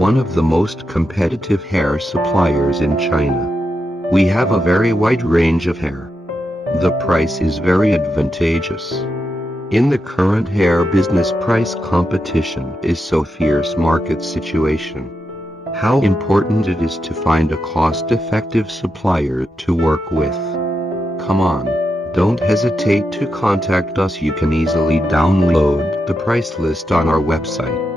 one of the most competitive hair suppliers in China. We have a very wide range of hair. The price is very advantageous. In the current hair business, price competition is so fierce market situation. How important it is to find a cost-effective supplier to work with. Come on, don't hesitate to contact us. You can easily download the price list on our website.